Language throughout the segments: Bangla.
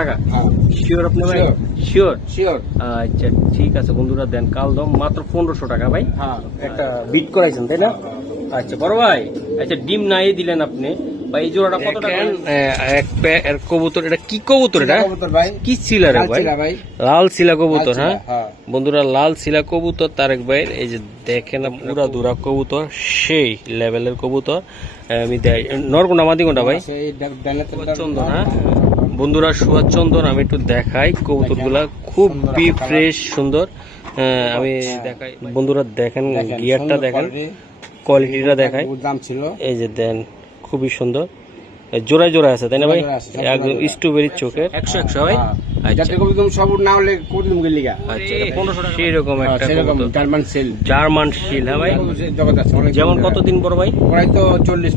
টাকা? হ্যাঁ। শিওর আপনি ভাই? শিওর শিওর আচ্ছা ঠিক আছে বন্ধুরা দেন কাল দম মাত্র পনেরোশো টাকা ভাই। হ্যাঁ একটা বিট করাইছেন তাই না? আচ্ছা বড় ভাই আচ্ছা ডিম নাই দিলেন আপনি। ভাই এই জোড়াটা কত টাকা? এক পেয়ার কবুতর এটা কি কবুতর এটা? কবুতর ভাই? কি ছিল রে ভাই? লাল শিলা কবুতর হ্যাঁ? হ্যাঁ। বন্ধুরা লাল শিলা কবুতর তারেক ভাইয়ের এই যে দেখেন পুরা দুরা কবুতর। সেই লেভেলের কবুতর। আমি দেয় নরকোনা মাদিকোনা ভাই। চন্দন হ্যাঁ। বন্ধুরা সুভাষ চন্দন আমি একটু দেখাই কবুতরগুলা খুবই ফ্রেশ সুন্দর। আমি দেখাই বন্ধুরা দেখেন গিয়ারটা দেখেন কোয়ালিটিটা দেখাই। দাম ছিল। এই যে দেন খুবই সুন্দর। জোড়ায় জোড়ায় আছে তাই না ভাই? একদম স্ট্রবেরি চোখের। একশো একশো ভাই? আচ্ছা। কবি কবুতর সব না হলে কোন দিন গেলি গা আচ্ছা পনেরোশো টাকা। সেরকম একটা সেরকম কবুতর। German seal. জার্মান সিল হ্যাঁ আছে অনেক যেমন কতদিন বড় ভাই? প্রায় তো চল্লিশ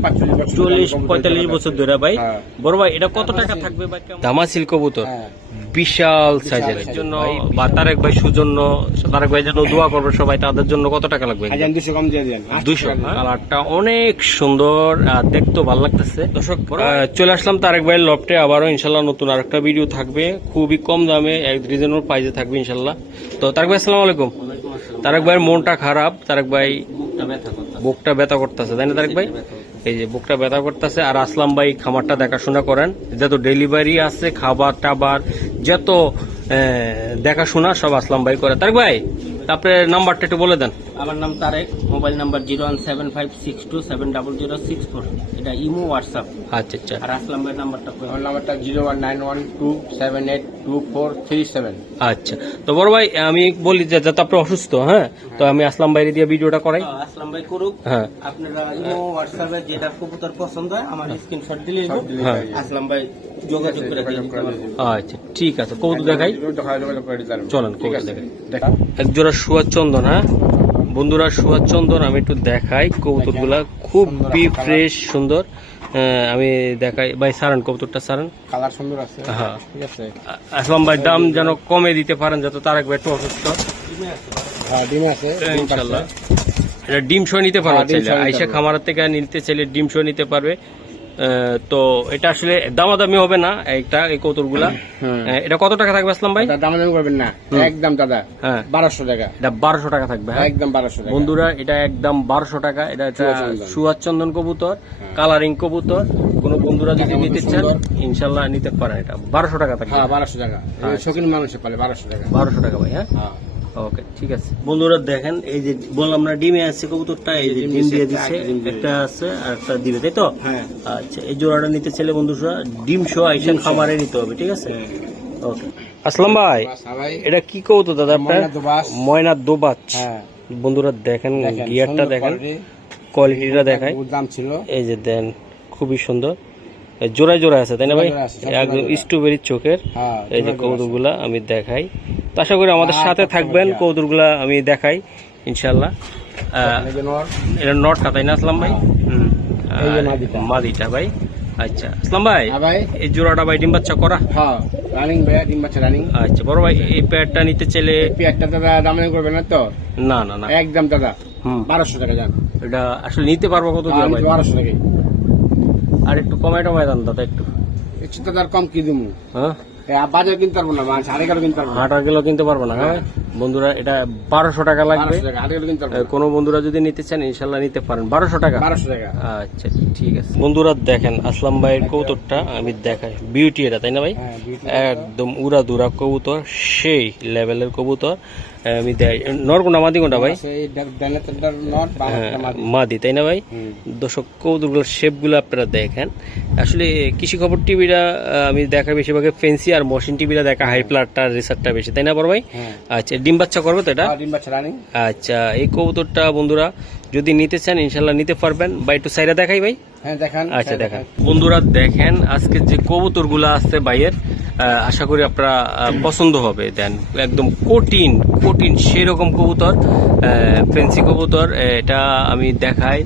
পঁয়তাল্লিশ বছর ধরে ভাই। হ্যাঁ। বড় ভাই এটা কত টাকা থাকবে ভাই? দামাসিল কবুতর। হ্যাঁ। বিশাল সাইজের জন্য বা তারেক ভাই সুজন্য তারেক ভাই যেন দোয়া করবে সবাই তাদের জন্য কত টাকা লাগবে? দুশো কম দিয়ে দেন। দুইশো। কালারটা অনেক সুন্দর আর দেখতেও ভালো লাগতেছে। দর্শক চলে আসলাম তারেক ভাইয়ের লফটে আবারও ইনশাল্লাহ নতুন আরেকটা ভিডিও থাকবে। খুবই কম দামে এক রিজনেবল প্রাইসে থাকবে ইনশাল্লাহ। তো তারেক ভাই আসসালামু আলাইকুম। তারেক ভাইয়ের মনটা খারাপ তারেক ভাই বুকটা ব্যথা করতেছে। তাই না তারেক ভাই? এই যে বুকটা ব্যথা করতেছে, আর আসলাম ভাই খামারটা দেখাশোনা করেন। যত ডেলিভারি আছে খাবার টাবার যত দেখাশোনা সব আসলাম ভাই করে। তার ভাই আপনার নাম্বারটা একটু বলে দেন। আমার নাম Tareq mobile number zero one seven five six two seven double zero six four. এটা ইমো হোয়াটসঅ্যাপ। আচ্ছা আচ্ছা। আর আসলাম ভাই নাম্বারটা আমার নাম্বারটা zero one nine one two seven eight two four three seven. আচ্ছা। তো বড় ভাই আমি বলি যে যাতে আপনি অসুস্থ হ্যাঁ? তো আমি আসলাম বাইরে দিয়ে ভিডিওটা করাই। আসলাম ভাই করুক। হ্যাঁ। আপনারা ইমো হোয়াটসঅ্যাপে যেটা কবুতর পছন্দ হয় আমার স্ক্রিনশট দিলে হ্যাঁ। আসলাম ভাই। যোগাযোগ করে দিয়ে আচ্ছা ঠিক আছে। কবুতর দেখাই। যোগাযোগ করে দিতে পারবেন। চলেন ঠিক দেখাই। এক জোড়া সুয়াদ চন্দন হ্যাঁ? বন্ধুরা চন্দন আমি একটু দেখাই কবুতরগুলা খুবই ফ্রেশ সুন্দর। আমি দেখাই। ভাই সারান কবুতরটা সারান। কালার সুন্দর আছে। হ্যাঁ। ঠিক আছে। আসলাম ভাই দাম যেন কমে দিতে পারেন যাতে তার একবার একটু অসুস্থ। হ্যাঁ ডিম আছে। ইনশাল্লাহ এটা ডিম শো নিতে পারবে চাইলে আইসা। খামারের থেকে নিতে চাইলে ডিম শো নিতে পারবে। তো এটা আসলে দামাদামি হবে না একটা এই। আহ, এটা কত টাকা থাকবে আসলাম ভাই? দাদা দাম দাম করবেন না। একদম দাদা হ্যাঁ। বারোশো টাকা। এটা বারোশো টাকা থাকবে হ্যাঁ? একদম বারোশো টাকা। বন্ধুরা এটা একদম বারোশো টাকা। এটা। সুয়াদ চন্দন কবুতর কালারিং কবুতর। কোন বন্ধুরা যদি নিতে চান ইনশাল্লাহ নিতে পারেন এটা। বারোশো টাকা থাকবে। হ্যাঁ বারোশো টাকা। আচ্ছা। শৌখিন মানুষে পালে বারোশো টাকা। বারোশো টাকা ভাই হ্যাঁ? হ্যাঁ। ওকে ঠিক আছে। বন্ধুরা দেখেন এই যে বললাম না ডিমে আছে কবুতরটা এই যে ডিম দিয়ে দিচ্ছে একটা আছে আর একটা দিবে তাই তো? হ্যাঁ। আচ্ছা এই জোড়াটা নিতে চাইলে বন্ধুরা ডিম শো আইসা খামারে নিতে হবে ঠিক আছে? ওকে। আসলাম ভাই। হ্যাঁ ভাই। এটা কি কবুতর দাদা আপনার? ময়না দোবাচ হ্যাঁ। বন্ধুরা দেখেন গিয়ারটা দেখেন কোয়ালিটিটা বহুত দাম ছিল। এই যে দেন খুবই সুন্দর। জোড়ায় জোড়ায় আছে তাই না ভাই? একদম। স্ট্রবেরির চোখের হ্যাঁ এই যে কৌতুকগুলা আমি দেখাই। তো আশা করি আমাদের সাথে থাকবেন। কৌতুকগুলা আমি দেখাই ইনশাল্লাহ এটা নটটা তাই না আসলাম ভাই? হুম। এই যে আর মাদিটা। ভাই? আচ্ছা আসলাম ভাই? হ্যাঁ এই জোড়াটা ভাই ডিম বাচ্চা করা? হ্যাঁ রানিং ভাই ডিম বাচ্চা রানিং আচ্ছা বড় ভাই এই প্যাডটা নিতে চাইলে দাদা দাম না তো? না না না। একদম দাদা বারোশো টাকা যান এটা আসলে নিতে পারব কত ভাই? বারোশো টাকা আর একটু কমাই টমাই দেন দাদা একটু। একটু তো কম কি দিমু? হ্যাঁ? বাজার কিনতে পারব না মাছ আড়াই কিলো কিনতে পারব না। আট কিলো কিনতে পারব না হ্যাঁ? বন্ধুরা এটা বারোশো টাকা লাগবে। কোনো বন্ধুরা যদি নিতে চান ইনশাল্লাহ নিতে পারেন। বারোশো টাকা? বারোশো টাকা। আচ্ছা ঠিক আছে। বন্ধুরা দেখেন আসলাম ভাইয়ের কৌতুকটা আমি দেখাই। বিউটি এটা তাই না ভাই? হ্যাঁ একদম উড়া দুরা কবুতর সেই লেভেলের কবুতর। আমি দেয় নরকোনা মাদি কোনটা ভাই হ্যাঁ, মাদি। তাই না ভাই। দর্শক কৌতুকগুলোর শেপগুলো আপনারা দেখেন। আসলে কৃষি খবর টিভিটা আমি দেখা বেশিরভাগ ফেন্সি আর মশিন টিভিটা দেখা হাই প্লারটা রিসার্টটা বেশি তাই না বড় ভাই? হ্যাঁ। আচ্ছা ডিম বাচ্চা করবে তো এটা? ডিম বাচ্চা রানিং। আচ্ছা এই কবুতরটা বন্ধুরা যদি নিতে চান ইনশাল্লাহ নিতে পারবেন। বা একটু সাইডা দেখাই ভাই। হ্যাঁ দেখান আচ্ছা দেখেন। বন্ধুরা দেখেন আজকে যে কবুতরগুলা আছে বাইয়ের আশা করি আপনারা পছন্দ হবে। দেন একদম কঠিন কঠিন সেরকম কবুতর ফেন্সি কবুতর এটা আমি দেখাই।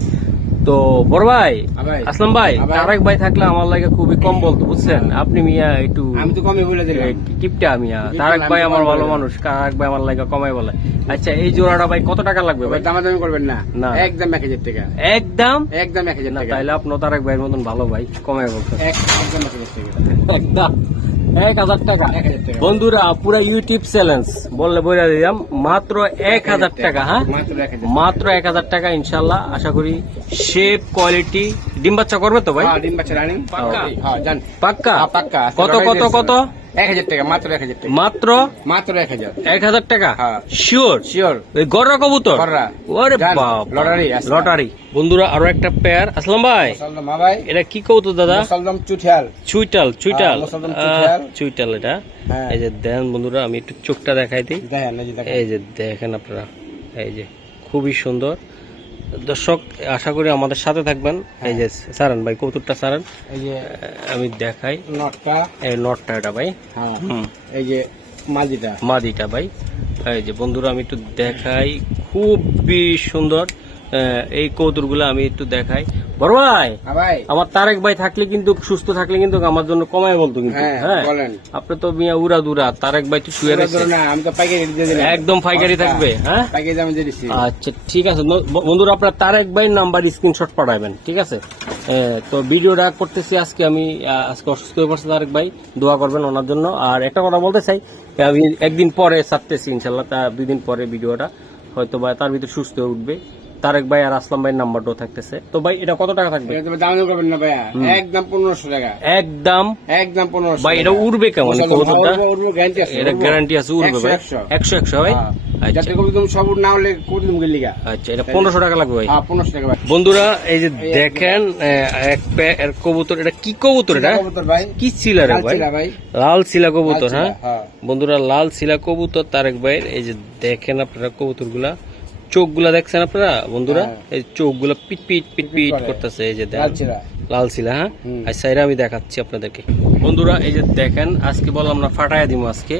তো বড় ভাই হ্যাঁ আসলাম ভাই। হ্যাঁ ভাই। তারেক ভাই থাকলে আমার লাগে খুবই কম বলতো বুঝছেন? আপনি মিয়া একটু আমি তো কমই বলে দিলাম। কিপটা মিয়া। তারেক ভাই আমার ভালো মানুষ তারেক ভাই আমার লাগে কমাই বলে। আচ্ছা এই জোড়াটা ভাই কত টাকা লাগবে ভাই দামাদামি করবেন না। না। একদম এক হাজার টাকা। একদম? একদম এক হাজার না টাকা। তাইলে আপনার তারেক ভাইয়ের মতন ভালো ভাই কমাই বলতো। একদম টাকা। একদম। এক হাজার টাকা। বন্ধুরা পুরো ইউটিউব চ্যালেঞ্জ বললে বইরা দিলাম মাত্র এক হাজার টাকা হ্যাঁ? মাত্র এক হাজার টাকা। ইনশাল্লাহ। আশা করি শেপ কোয়ালিটি ডিম বাচ্চা করবে তো ভাই? হ্যাঁ ডিম বাচ্চা রানিং পাক্কা? হ্যাঁ হ্যাঁ, পাক্কা। কত কত কত? এক হাজার টাকা মাত্র এক হাজার টাকা। মাত্র? মাত্র এক হাজার। এক হাজার টাকা? হ্যাঁ। শিওর শিওর ওই গররা কবুতর? ওরে লটারি, লটারি। বন্ধুরা আরও একটা পেয়ার আসলাম ভাই। ভাই। এটা কি কবুতর দাদা? চুইটাল চুইটাল। হ্যাঁ, মুসলমান আহ, চুইটাল। চুইটাল এটা। হ্যাঁ। এই যে বন্ধুরা আমি একটু চোখটা দেখাই দিই। এই যে দেখেন আপনারা। এই যে খুবই সুন্দর। দর্শক আশা করি আমাদের সাথে থাকবেন। এই যে সারান ভাই কৌতুকটা সারান। এই যে আমি দেখাই। নটটা। এই নটটা এটা ভাই। হ্যাঁ। হুম। এই যে মাদিটা। মাদিটা ভাই। এই যে বন্ধুরা আমি একটু দেখাই। খুবই সুন্দর। এই কৌতুরগুলো আমি একটু দেখাই। বড় ভাই হ্যাঁ ভাই। আমার তারেক ভাই থাকলে কিন্তু সুস্থ থাকলে কিন্তু আমার জন্য কমায় বলতো কিন্তু হ্যাঁ হ্যাঁ। আপনি তো মিয়া উড়া দুরা তারেক ভাই তো শুয়ে রয়েছে। একদম পাইকারি থাকবে হ্যাঁ? আচ্ছা ঠিক আছে। বন্ধুরা আপনার তারেক ভাই নাম্বার স্ক্রিনশট পাঠাবেন ঠিক আছে? তো ভিডিওটা করতেছি আজকে আমি আজকে অসুস্থ হয়ে পড়ছে তারেক ভাই দোয়া করবেন ওনার জন্য। আর একটা কথা বলতে চাই আমি একদিন পরে ছাড়তেছি ইনশাল্লাহ তা দুই দিন পরে ভিডিওটা হয়তো বা তার ভিতরে সুস্থ হয়ে উঠবে। তারেক ভাই আর আসলাম ভাইয়ের নাম্বারটাও থাকতেছে। তো ভাই এটা কত টাকা থাকবে? দাম করবেন না ভাইয়া। একদম পনেরোশো টাকা। একদম? একদম পনেরোশো ভাই এটা উড়বে কেমন? গ্যারান্টি আছে এটা গ্যারান্টি আছে উড়বে ভাই। একশো, একশো ভাই? হ্যাঁ। আচ্ছা। আচ্ছা এটা পনেরোশো টাকা লাগবে ভাই। হ্যাঁ বন্ধুরা এই যে দেখেন কবুতর এটা কি কবুতর এটা? কি ছিলা রে ভাই? ভাই। লাল শিলা কবুতর হ্যাঁ? হ্যাঁ। বন্ধুরা লাল শিলা কবুতর তারেক ভাইয়ের এই যে দেখেন আপনারা কবুতরগুলা চোখগুলা দেখছেন আপনারা বন্ধুরা? হ্যাঁ। এই চোখগুলা পিট পিট পিট পিট করতেছে এই যে লাল শিলা হ্যাঁ? হুম। আচ্ছা আমি দেখাচ্ছি আপনাদেরকে। বন্ধুরা এই যে দেখেন আজকে বললাম না ফাটাইয়া দিব আজকে।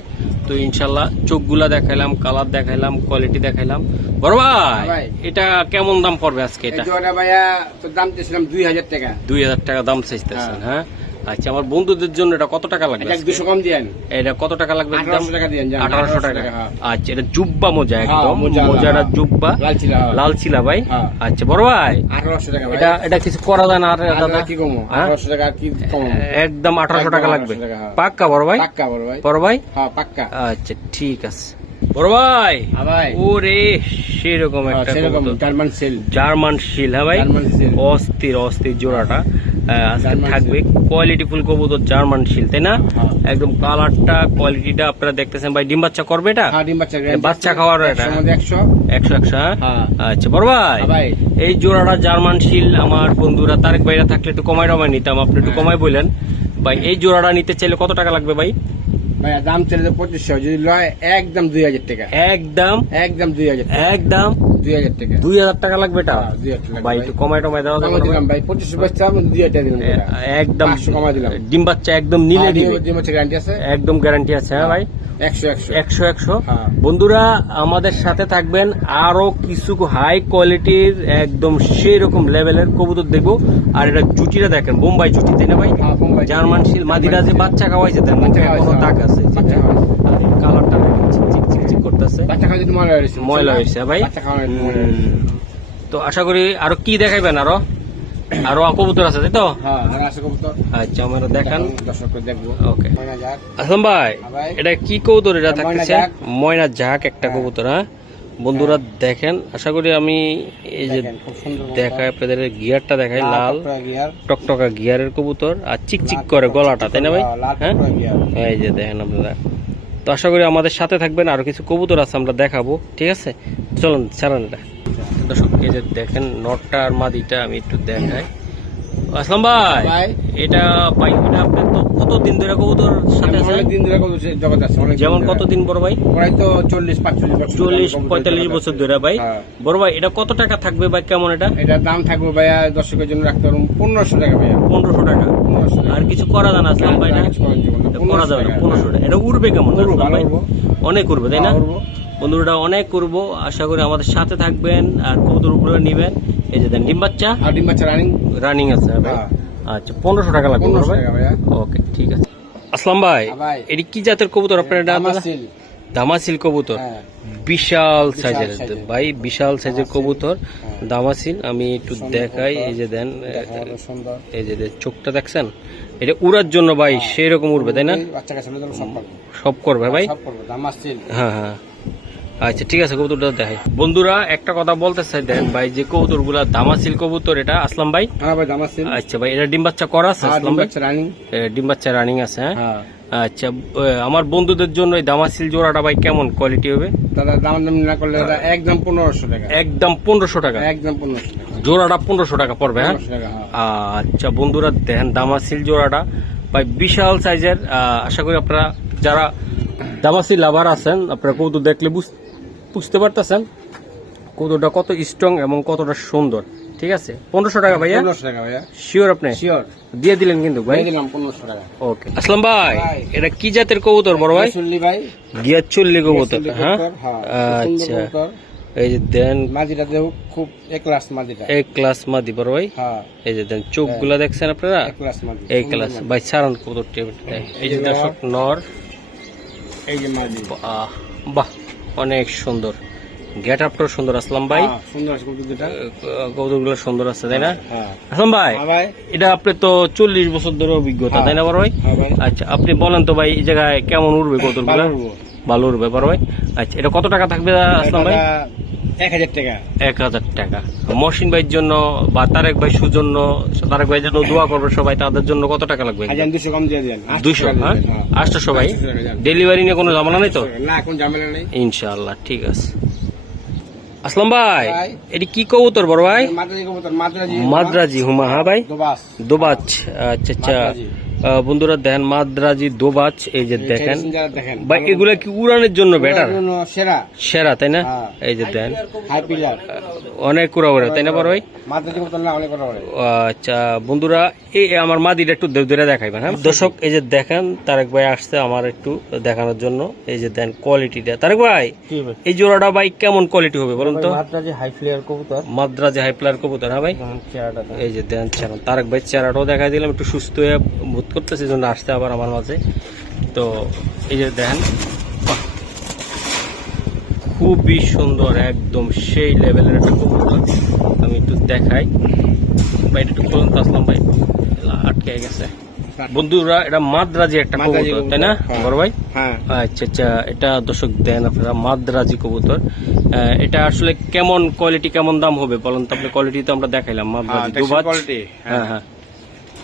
তো ইনশাল্লাহ চোখগুলা দেখাইলাম কালার দেখাইলাম কোয়ালিটি দেখাইলাম। বড় ভাই। এটা কেমন দাম পড়বে আজকে এটা? ভাইয়া তো দাম দুই হাজার টাকা। দুই হাজার টাকা দাম চাইতেছেন হ্যাঁ? আচ্ছা আমার বন্ধুদের জন্য এটা কত টাকা লাগবে দুশো কম দিয়েন এটা কত টাকা লাগবে আঠারোশো টাকা দিয়েন আঠারোশো টাকা। হ্যাঁ। আচ্ছা এটা জুব্বা মোজা একদম মোজাটা হ্যাঁ। জুব্বা। হ্যাঁ। লাল ছিলা ভাই? হ্যাঁ। আচ্ছা বড় ভাই? আঠারোশো টাকা এটা এটা কিছু করা যায় না আর আর দাদা? কি কমো? হ্যাঁ? আঠারোশো টাকা কি কমো? একদম আঠারোশো টাকা লাগবে। 1800 টাকা, হ্যাঁ। পাক্কা বড় ভাই? পাক্কা বড় ভাই। বড় ভাই? হ্যাঁ পাক্কা। আচ্ছা ঠিক আছে। বড় ভাই? হ্যাঁ ওরে সেরকম হ্যাঁ, একটা জার্মান জার্মান শিল হ্যাঁ ভাই? অস্থির অস্থির জোড়াটা। আজকে থাকবে কোয়ালিটি ফুল কবুতর জার্মান শিল তাই না? হ্যাঁ। একদম কালারটা কোয়ালিটিটা আপনারা দেখতেছেন। ভাই ডিম বাচ্চা করবে এটা? হ্যাঁ ডিম বাচ্চা বাচ্চা খাওয়ার এটা? একশো একশো। হ্যাঁ? আচ্ছা বড় ভাই। এই জোড়াটা জার্মান শিল আমার বন্ধুরা তারেক ভাইরা থাকলে একটু কমাই টমাই নিতাম আপনি একটু। কমাই বললেন ভাই এই জোড়াটা নিতে চাইলে কত টাকা লাগবে ভাই? ভাইয়া দাম চলে পঁচিশশো যদি লয় একদম দুই হাজার টাকা। একদম। একদম দুই হাজার একদম। দুই হাজার টাকা। দুই হাজার টাকা লাগবে এটা? দুই হাজার টাকা ভাই ভাই। একটু কমাই টমাই দেওয়া যাবে দিলাম ভাই? ভাই পঁচিশশো বেচতে দুই হাজার টাকা দিলাম একদম পাঁচশো দিলাম। ডিম বাচ্চা একদম নিলে ডিম বাচ্চা গ্যারান্টি আছে। একদম গ্যারান্টি আছে হ্যাঁ ভাই? একশো একশো। একশো একশো। বন্ধুরা আমাদের সাথে থাকবেন আরও কিছু হাই কোয়ালিটির একদম সেই রকম লেভেলের কবুতর দেখব। আর এটা জুটিটা দেখেন বোম্বাই জুটি তাই না ভাই? হ্যাঁ, জার্মান মাদিরা যে বাচ্চা খাওয়াইছে মুখে খাওয়াইছে, দাগ হ্যাঁ। আছে। কালারটা চিক করতেছে। ময়লা হয়েছে ভাই? তো আশা করি আরও কি দেখাইবেন আরও? আরও কবুতর আছে তাই তো? হ্যাঁ কবুতর। আচ্ছা আমরা দেখান। দর্শক ওকে। আসলাম ভাই হ্যাঁ এটা কি কবুতর এটা থাকতেছে। ময়না ঝাঁক একটা হ্যাঁ। কবুতর হ্যাঁ। বন্ধুরা দেখেন আশা করি আমি এই যে। দেখায় আপনাদের গিয়ারটা দেখাই লাল টকটকা গিয়ারের কবুতর আর চিকচিক করে গলাটা তাই না ভাই? হ্যাঁ, হ্যাঁ এই যে দেখেন আপনারা। তো আশা করি আমাদের সাথে থাকবেন আরও কিছু কবুতর আছে আমরা দেখাবো, ঠিক আছে? চলুন, ছাড়ান দর্শক, এই যে দেখেন, নটটা আর মাদিটা আমি একটু দেখাই। আসলাম ভাই। ভাই। এটা ভাই এটা আপনার তো কতদিন ধরে কবুতর সাথে আছে? অনেক দিন ধরে কবুতর জগৎ আছে অনেক যেমন ধরে। কতদিন বড় ভাই? প্রায় তো চল্লিশ পাঁচচল্লিশ বছর চল্লিশ কবুতর পঁয়তাল্লিশ জগৎ বছর ধরে ভাই। হ্যাঁ। বড় ভাই এটা কত টাকা থাকবে ভাই? কেমন এটা? এটার দাম থাকবে ভাইয়া দর্শকের জন্য রাখতে পারব। পনেরোশো টাকা ভাইয়া। পনেরোশো টাকা। পনেরোশো আর কিছু করা যায় না আসলাম ভাই না। এটা করা যাবে না 1500 পনেরোশো টাকা। এটা উড়বে কেমন ভাই? অনেক উড়বে তাই না? হ্যাঁ। বন্ধুরা অনেক করব। আশা করি আমাদের সাথে থাকবেন আর কবুতর উপরে নিবেন। এই যে দেন ডিম বাচ্চা? আর ডিম বাচ্চা রানিং রানিং আছে হ্যাঁ। আচ্ছা পনেরোশো টাকা লাগবে ওকে ঠিক আছে। আসলাম ভাই হ্যাঁ, ভাই। এটি কি জাতের কবুতর আপনার দামাসিল। দামাসিল কবুতর। হ্যাঁ। বিশাল সাইজের। ভাই বিশাল সাইজের কবুতর। দামাসিল আমি একটু দেখাই। এই যে দেন এই যে চোখটা দেখছেন? এটা উড়ার জন্য ভাই সেই রকম উড়বে তাই না? বাচ্চা কাছে সব করবে। ভাই? সব করবে দাম হ্যাঁ হ্যাঁ। আচ্ছা ঠিক আছে কবুতরটা দেখাই। বন্ধুরা একটা কথা বলতে চাই দেন ভাই যে কবুতরগুলা দামাসিল কবুতর এটা আসলাম ভাই? হ্যাঁ ভাই দাম আচ্ছা ভাই এটা ডিম বাচ্চা করা আছে আসলাম ভাই? রানিং ডিম বাচ্চা রানিং আছে হ্যাঁ? হ্যাঁ। আচ্ছা আমার বন্ধুদের জন্য এই দামাসিল জোড়াটা ভাই কেমন? কোয়ালিটি হবে? দাদা দাম দাম না করলে এটা একদম পনেরোশো টাকা। একদম পনেরোশো টাকা? একদম পনেরোশো টাকা। জোড়াটা পনেরোশো টাকা পড়বে হ্যাঁ? হ্যাঁ। আচ্ছা বন্ধুরা দেখেন দামাসিল জোড়াটা। ভাই বিশাল সাইজের আশা করি আপনারা যারা দামাসিল লাভার আছেন আপনারা কৌতুক দেখলে বুঝ- বুঝতে পারতেছেন কৌতুকটা কত স্ট্রং এবং কতটা সুন্দর ঠিক আছে? পনেরোশো টাকা ভাইয়া? পনেরোশো টাকা ভাইয়া। শিওর আপনি? শিওর দিয়ে দিলেন কিন্তু ভাই। দিলাম পনেরোশো টাকা। ওকে আসলাম ভাই। এটা কি জাতের কবুতর বড় ভাই? শুনলি ভাই। গিয়ার চল্লি কবুতর হ্যাঁ? হ্যাঁ, আচ্ছা। এই যে দেন মাঝিটা দেহ খুব এক ক্লাস মাঝিটা এক ক্লাস মাদি বড় ভাই। হ্যাঁ। এই যে দেন চোখগুলা দেখছেন আপনারা? এক ক্লাস মাঝি এই ক্লাস ভাই সারান কবুতর এই যে দর্শক নর। এই যে বাহ, বাহ। অনেক সুন্দর। গেট আপটাও সুন্দর আসলাম ভাই। কৌতুকগুলো সুন্দর আছে সুন্দর তাই না? হ্যাঁ আসলাম ভাই হ্যাঁ এটা আপনি তো চল্লিশ বছর ধরে অভিজ্ঞতা তাই না বড় ভাই? হ্যাঁ আচ্ছা আপনি বলেন তো ভাই এই জায়গায় কেমন উঠবে কৌতুকগুলো? ভালো। উঠবে বড় ভাই। আচ্ছা এটা কত টাকা থাকবে আসলাম ভাই? এক হাজার টাকা। এক হাজার টাকা। মহসিন ভাইয়ের জন্য বা তারেক ভাই সুজন্য তারেক ভাই জন্য দোয়া করবে সবাই তাদের জন্য কত টাকা লাগবে? দুশো কম দিয়ে দেন। আটশো দুইশো হ্যাঁ? হ্যাঁ। আটশো দেন। ডেলিভারি নিয়ে কোনো ঝামেলা নেই তো? না এখন ঝামেলা নেই। ইনশাআল্লাহ ঠিক আছে। আসলাম ভাই। এটি কি কবুতর বড় ভাই? মাদ্রাজি হুমা হ্যাঁ ভাই? দোবাচ আচ্ছা আচ্ছা। বন্ধুরা দেখেন মাদ্রাজি দোবাচ এই যে দেখেন। যারা এগুলা কি উড়ানের জন্য বেটার? সেরা। সেরা তাই না? হ্যাঁ। এই যে দেন অনেক উড়া উড়ে তাই না বড় ভাই? আচ্ছা বন্ধুরা এই আমার মাদিটা একটু ধরে দেখাইবেন হ্যাঁ? দর্শক এই যে দেখেন তারেক ভাই আসছে আমার একটু দেখানোর জন্য। এই যে দেন কোয়ালিটিটা তারেক ভাই এই জোড়াটা ভাই কেমন কোয়ালিটি হবে বলুন তো? মাদ্রাজি হাই ফ্লেয়ার কবুতর। মাদ্রাজে হাই প্লার কবুতর হ্যাঁ ভাই? এই যে দেন চেহারা। তারেক ভাই চেহারাটাও দেখাই দিলাম একটু সুস্থ হয়ে করতেছে জন্য আসতে আবার আমার মাঝে। তো এই যে দেখেন খুবই সুন্দর একদম সেই লেভেলের একটা কবুতর। আমি একটু দেখাই। ভাই একটু বলুন তো আসলাম ভাই। আটকে গেছে। বন্ধুরা এটা মাদ্রাজি একটা কবুতর তাই না? হ্যাঁ। বড় ভাই? হ্যাঁ। আচ্ছা আচ্ছা এটা দর্শক দেন আপনারা মাদ্রাজি কবুতর। এটা আসলে কেমন কোয়ালিটি কেমন দাম হবে বলেন তো? আপনি কোয়ালিটি তো আমরা দেখাইলাম মাদ্রাজি দুবাজ। quality? হ্যাঁ হ্যাঁ।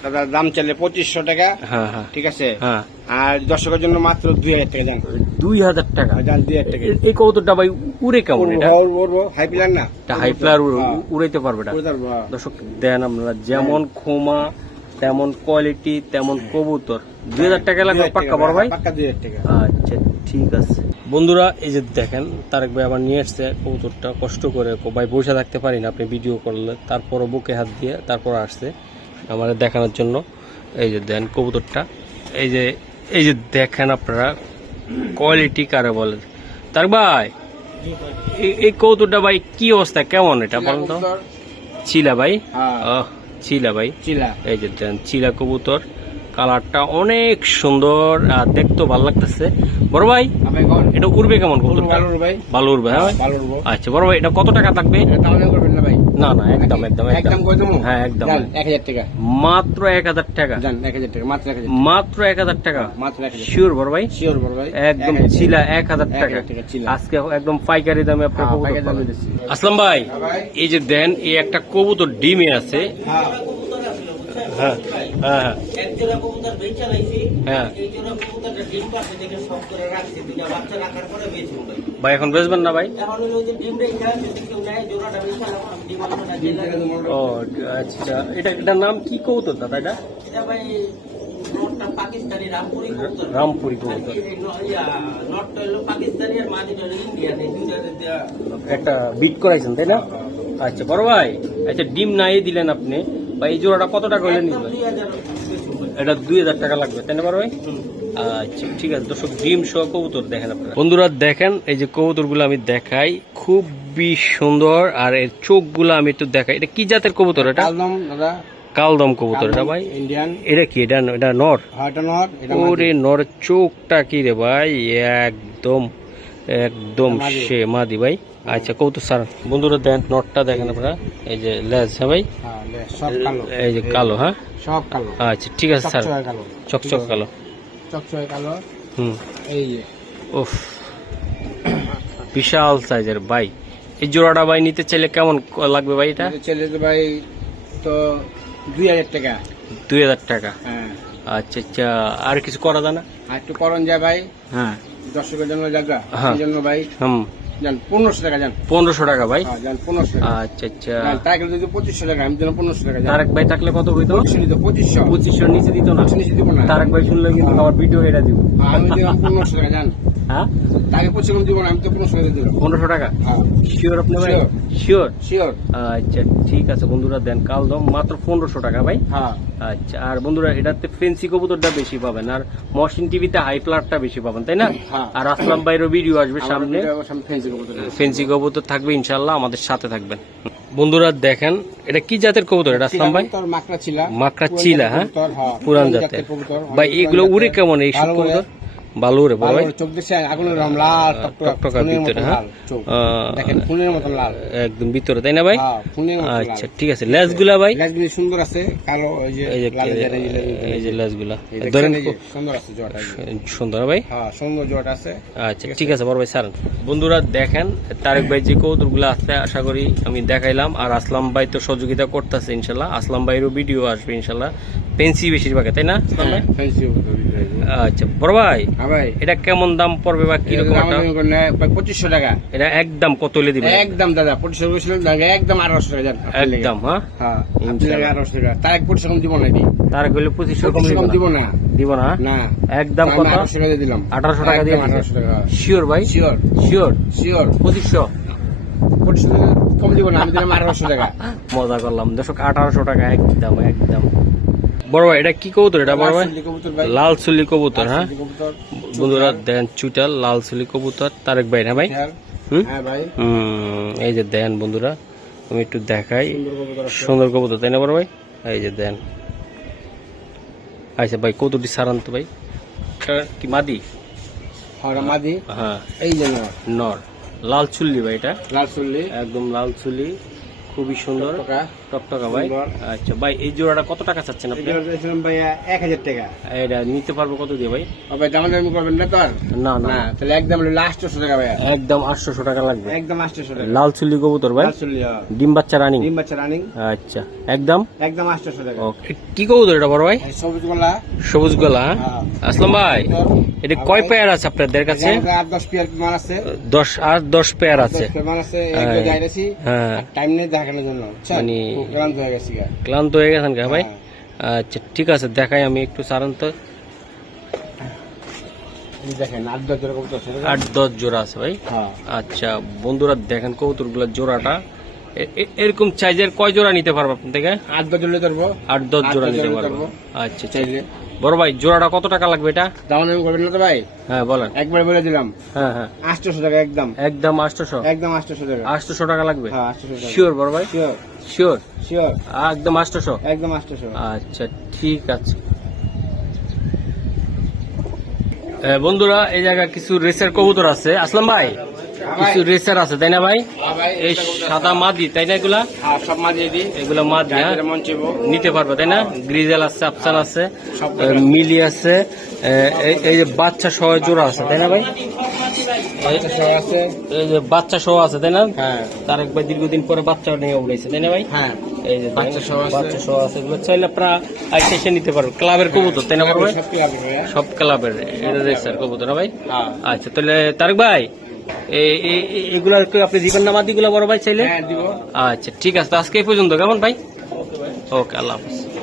দাদা দাম চাইলে পঁচিশশো টাকা। হ্যাঁ হ্যাঁ। ঠিক আছে? হ্যাঁ। আর দর্শকের জন্য মাত্র দুই হাজার টাকা যান দুই হাজার টাকা? যান দুই হাজার টাকা। এই কবুতরটা ভাই উড়ে কেমন এটা? হাই পিলার না? হাই প্লার হ্যাঁ। উড়াইতে পারবে। দর্শক দেন আপনারা যেমন খোমা তেমন কোয়ালিটি তেমন কবুতর। দুই হাজার টাকা লাগবে পাক্কা বড় ভাই? পাক্কা দুই হাজার টাকা। আচ্ছা ঠিক আছে। বন্ধুরা এই যে দেখেন তারেক ভাই আবার নিয়ে এসছে কবুতরটা। কষ্ট করে ভাই বসে থাকতে পারি না আপনি ভিডিও করলে তারপরও বুকে হাত দিয়ে তারপর আসছে। আমাদের দেখানোর জন্য। এই যে দেন কবুতরটা। এই যে এই যে দেখেন আপনারা কোয়ালিটি কারে বলে। তার ভাই এই- কবুতরটা ভাই কি অবস্থা? কেমন এটা বলেন তো? চিলা ভাই? হ্যাঁ, চিলা ভাই। চিলা। এই যে দেন চিলা কবুতর। কালারটা অনেক সুন্দর আর দেখতেও ভালো লাগতেছে। বড় ভাই এটা উড়বে কেমন কবুতরটা? ভালো উড়বে হ্যাঁ। আচ্ছা বড় ভাই এটা কত টাকা থাকবে? করবেন না ভাই। না না একদম একদম একদম। দেবো? হ্যাঁ একদম। যান, এক হাজার টাকা। মাত্র এক হাজার টাকা। জান এক হাজার টাকা মাত্র এক হাজার মাত্র এক হাজার টাকা। মাত্র এক হাজার শিওর বড় ভাই? শিওর বড় ভাই। একদম ছিলা এক হাজার টাকা। হাজার আজকে একদম পাইকারি দামে আপনার হ্যাঁ, পাইকারি দামে দিচ্ছি। আসলাম ভাই হ্যাঁ, ভাই। এই যে দেন এই একটা কবুতর ডিমে আছে। হ্যাঁ। হ্যাঁ হ্যাঁ হ্যাঁ। এক জোড়া কবুতর বেচা লাইছি হ্যাঁ। এই জোড়া কবুতরটা ডিম পাশে দেখে সব করে রাখছি। দুটা বাচ্চা রাখার পরে বেচবো ভাই ভাই এখন বেচবেন না ভাই? এখন ওই যে ডিম রেখা যদি কেউ নেয় জোড়াটা বেচা লাগাম ডিম আলাদা ও আচ্ছা। এটা এটার নাম কি কবুতর দাদা এটা? এটা ভাই রামপুরি কবুতর। একটা বিট করাইছেন তাই না? আচ্ছা বড় ভাই আচ্ছা ডিম নাই দিলেন আপনি। বা এই জোড়াটা কত টাকা হলে ভাই এটা দুই হাজার টাকা লাগবে তাই না ভাই? আচ্ছা ঠিক আছে দর্শক ডিম সহ কবুতর দেখেন আপনারা। বন্ধুরা দেখেন এই যে কবুতরগুলো আমি দেখাই খুবই সুন্দর আর এর চোখগুলো আমি একটু দেখাই। এটা কি জাতের কবুতর এটা? কালদম দাদা। কবুতর এটা ভাই? ইন্ডিয়ান এটা কি? এটা এটা নর? হ্যাঁ এটা নর ওরে নর চোখটা কি রে ভাই? একদম একদম। সে মাদি ভাই। আচ্ছা কৌতুক স্যার। বন্ধুরা দেন নটটা দেখেন আপনারা। এই যে লেজ হ্যাঁ ভাই? হ্যাঁ সব কালো। এই যে কালো হ্যাঁ? সব কালো। আচ্ছা ঠিক আছে স্যার। চকচকে কালো। চকচক কালো। হুম। এই যে। উফ। বিশাল সাইজের ভাই। এই জোড়াটা ভাই নিতে চাইলে কেমন লাগবে ভাই এটা? তো ভাই তো দুই হাজার টাকা। দুই হাজার টাকা। হ্যাঁ। আচ্ছা আচ্ছা আর কিছু করা যায় না? আর একটু করণ যায় ভাই। হ্যাঁ। দর্শকের জন্য জায়গা হ্যাঁ। জন্য ভাই। হুম। পনেরোশো টাকা যান পনেরোশো টাকা ভাই? হ্যাঁ পনেরোশো আচ্ছা আচ্ছা। যান, যদি পঁচিশশো টাকা আমি দিলাম পনেরোশো টাকা তারেক ভাই থাকলে কত হইতো? পঁচিশশো পঁচিশশো। নিচে দিত না। পঁচিশশো দিব না। তারেক ভাই শুনলে কিন্তু আমার ভিডিও এটা দিব। আমি দিলাম পনেরোশো টাকা যান হ্যাঁ? তাকে পঁচিশশো দিব না আমি তো পনেরোশো টাকা দিলাম। পনেরোশো টাকা? হ্যাঁ। শিওর আপনি ভাই? Sure. শিওর শিওর আচ্ছা ঠিক আছে বন্ধুরা দেন কাল দাম মাত্র পনেরোশো টাকা ভাই। হ্যাঁ। আচ্ছা আর বন্ধুরা এটাতে ফেন্সি কবুতরটা বেশি পাবেন আর মহসিন টিভিতে হাই প্লারটা বেশি পাবেন তাই না? হ্যাঁ। আর আসলাম ভাইয়েরও ভিডিও আসবে সামনে। ফেন্সি কবুতর থাকবে ইনশাল্লাহ আমাদের সাথে থাকবেন। বন্ধুরা দেখেন এটা কি জাতের কবুতর এটা আসলাম ভাই? মাকড়া চিলা, হ্যাঁ? হ্যাঁ। পুরান জাতের। ভাই এগুলো উড়ে কেমন এই সব কবুতর? ভাই? চোখ দেখছে আগুনের রং লাল টকটক ভিতরে, হ্যাঁ? দেখেন ফুলের মতো লাল। একদম ভিতরে তাই না ভাই? হ্যাঁ আচ্ছা ঠিক আছে লেজগুলা ভাই? লেজগুলি সুন্দর আছে কালো এই যে এই যে লেজগুলা। ধরেন সুন্দর আছে জোয়াটা এই যে। সুন্দর ভাই? হ্যাঁ সুন্দর জোয়াটা আছে। আচ্ছা ঠিক আছে? বড় ভাই সারেন বন্ধুরা দেখেন তারেক ভাই যে কৌতুকগুলো আছে আশা করি আমি দেখাইলাম। আর আসলাম ভাই তো সহযোগিতা করতেছে ইনশাল্লাহ। আসলাম ভাইয়েরও ভিডিও আসবে ইনশাল্লাহ। পেন্সি বেশিরভাগ তাই না? ভাই? ফেন্সি কবুতর আচ্ছা বড় ভাই হ্যাঁ এটা কেমন দাম পড়বে বা কীরকম পঁচিশশো টাকা। এটা একদম কত হলে দিবেন? একদম দাদা পঁচিশশো একদম আঠারোশো টাকা। একদম হ্যাঁ? হ্যাঁ আঠারোশো টাকা। তার এক পঁচিশশো কম দিব না এটি? তারেক হইলে পঁচিশশো কম দিব না। দিব না? না একদম আমি কত? আঠারোশো টাকা দিলাম। আঠারোশো টাকা দিয়ে আঠারোশো টাকা। শিওর ভাই? শিওর শিওর শিওর পঁচিশশো কম দিব না আমি দিলাম আঠারোশো টাকা। মজা করলাম। দর্শক আঠারোশো টাকা একদম একদম। বড় ভাই এটা কি কবুতর? এটা বড় ভাই? লাল চুলি কবুতর হ্যাঁ? বন্ধুরা দেন চুটাল লাল চুলি কবুতর। তারেক ভাই না ভাই? হ্যাঁ হুম এই যে দেন বন্ধুরা আমি একটু দেখাই। সুন্দর কবুতর তাই না বড় ভাই? এই যে দেন। আচ্ছা ভাই কৌতুটি সারান তো ভাই কি মাদি? হ্যাঁ মাদি। হ্যাঁ। এই যে নর। লাল চুল্লি ভাই এটা? লাল চুল্লি। একদম লাল চুলি খুবই সুন্দর। টকটকা ভাই। আচ্ছা ভাই এই জোড়াটা কত টাকা চাচ্ছেন আপনি? এটা ভাই এক হাজার টাকা। এটা নিতে পারব কত দিয়ে ভাই? ভাই দাম দামি করবেন না তো না তাহলে একদম লাস্ট টাকা ভাই একদম আটশোশো টাকা লাগবে। একদম আটশোশো টাকা। লাল চুল্লি কবুতর ভাই? হ্যাঁ। ডিম বাচ্চা রানিং? ডিম বাচ্চা রানিং। আচ্ছা একদম? একদম আটশোশো টাকা। কি কবুতর এটা বড় ভাই? সবুজ গোলা। সবুজ গলা হ্যাঁ? হ্যাঁ। আসলাম ভাই। এটা কয় পেয়ার আছে আপনাদের কাছে? দশ পেয়ার মাল আছে। দশ আর দশ পেয়ার আছে। মাল টাইম নেই দেখানোর জন্য। মানে- খুব ক্লান্ত হয়ে গেছি গা। ক্লান্ত হয়ে গেছেন কা ভাই? হ্যাঁ। আচ্ছা ঠিক আছে দেখাই আমি একটু সারান তো দেখেন আট দশ জোড়া আছে, আট দশ জোড়া আছে ভাই? হ্যাঁ। আচ্ছা বন্ধুরা দেখেন কবুতরগুলোর জোড়াটা। এরকম চাইজের কয় জোড়া নিতে পারব আপনি থেকে? আট দশ জোড়া ধরবো। আট দশ জোড়া নিতে পারব। আচ্ছা আচ্ছা। চাইলে। বড় ভাই জোড়াটা কত টাকা লাগবে এটা? দাম দামি করবেন না তো ভাই? হ্যাঁ বলেন। একবার বলে দিলাম। হ্যাঁ হ্যাঁ। আটশোশো টাকা একদম। একদম আটশোশো? একদম আটশোশো টাকা। আটশোশো টাকা লাগবে? হ্যাঁ শিওর বড় ভাই? শিওর শিওর শিওর একদম আটশোশো? একদম আটশোশো। আচ্ছা ঠিক আছে। এ, বন্ধুরা এই জায়গায় কিছু রেসের কবুতর আছে। আসলাম ভাই। কিছু রেসার আছে তাই না ভাই? হ্যাঁ এই সাদা মাদি তাই না এগুলা? হ্যাঁ সব দিই এগুলা মাদি হ্যাঁ? নিতে পারবে তাই না? গ্রিজেল আছে আফসান আছে মিলি আছে এই- যে বাচ্চা সহ জোড়া আছে তাই না ভাই? বাচ্চা সহ আছে তাই না? তার একবার দীর্ঘদিন পরে বাচ্চা নিয়ে উড়াইছে তাই না ভাই? হ্যাঁ। এই যে বাচ্চা সহ বাচ্চা সহ আছে এগুলো চাইলে আপনারা আইসে নিতে পারবেন ক্লাবের কবুতর তাই না ভাই? সব ক্লাবের এটা রেসার কবুতর না ভাই? আচ্ছা তাহলে তারেক ভাই এ- এ- এ- এগুলা আপনি দিবেন না মাদিগুলো বড় ভাই চাইলে হ্যাঁ আচ্ছা ঠিক আছে আজকে এই পর্যন্ত কেমন ভাই। ওকে আল্লাহ হাফিজ।